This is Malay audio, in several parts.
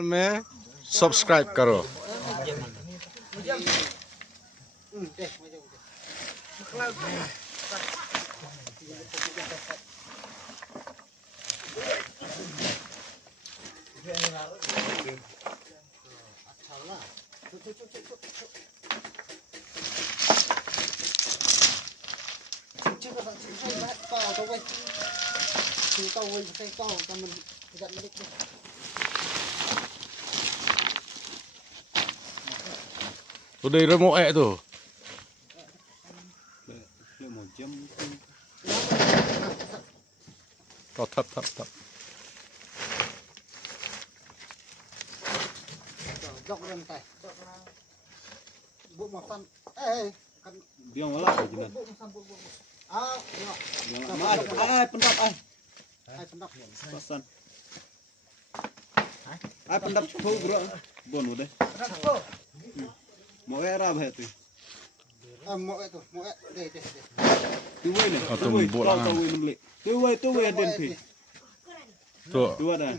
में सब्सक्राइब करो। Udah remote tuh. Tap. Dok rentai. Bu makan. Kan dia malah aja. Ah, Pendap pendap. pesan. Pendap tuh bro. Bon udah. Mau era apa itu? Mau itu, deh. Tuwe nih. Tuwe den pi. Tuh. Dua dah.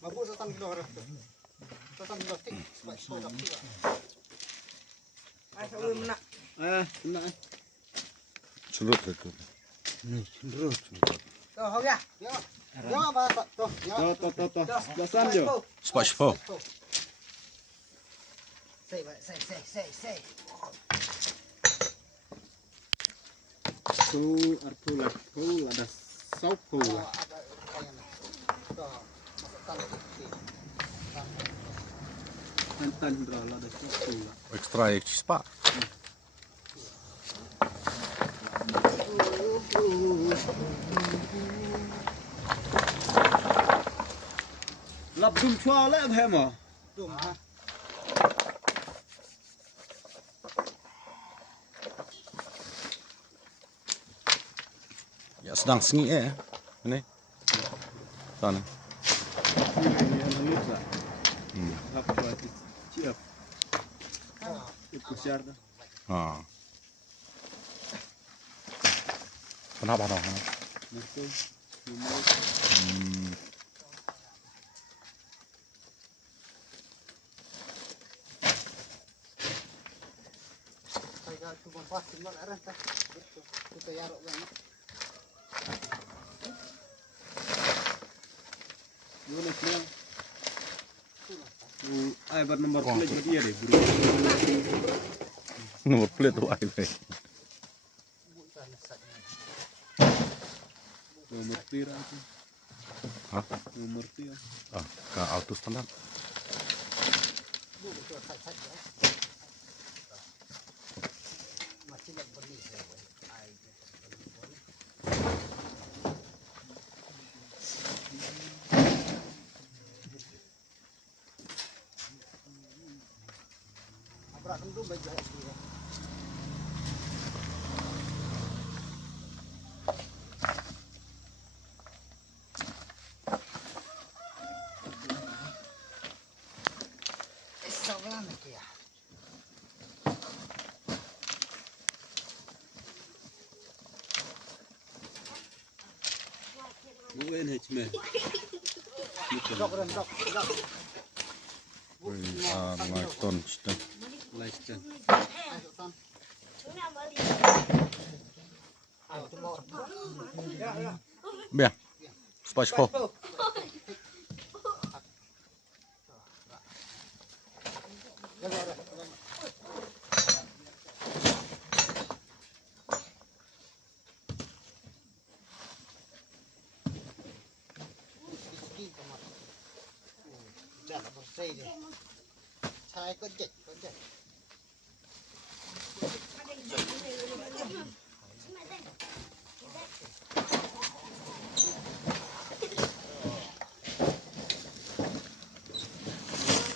Mabuk setan kilo harus tuh. Setan kilo tik. Enak. Curut itu. Cenderung. Tuh, hok ya. Yo apa tuh? Tuh. Pesan jo. SpongeBob. Say. Tuh arpula. Tuh ada saus pula. Tantan berala ada saus pula. Ekstra eksis pak. Lap dum chua lại em mà. Tuh, ha. Ya sedang sengit ini. Sana. Lap chua siap. Itu siar dah. Kenapa dong? Itu. Kayak cuma pasti nggak ada tah. Kita yarok banget. Gimana sih? Ai buat nomor plate berarti ya deh, bro. Nomor plate tuh ini. Nomor tira itu. Hah? Nomor tira. Ke auto standar. Masih nak beli saya. Abrak dulu baik dia. Gue ini cuma. Dok. Naik ton. Like. Biar. SpongeBob. Jangan bersih deh. Saya kejek.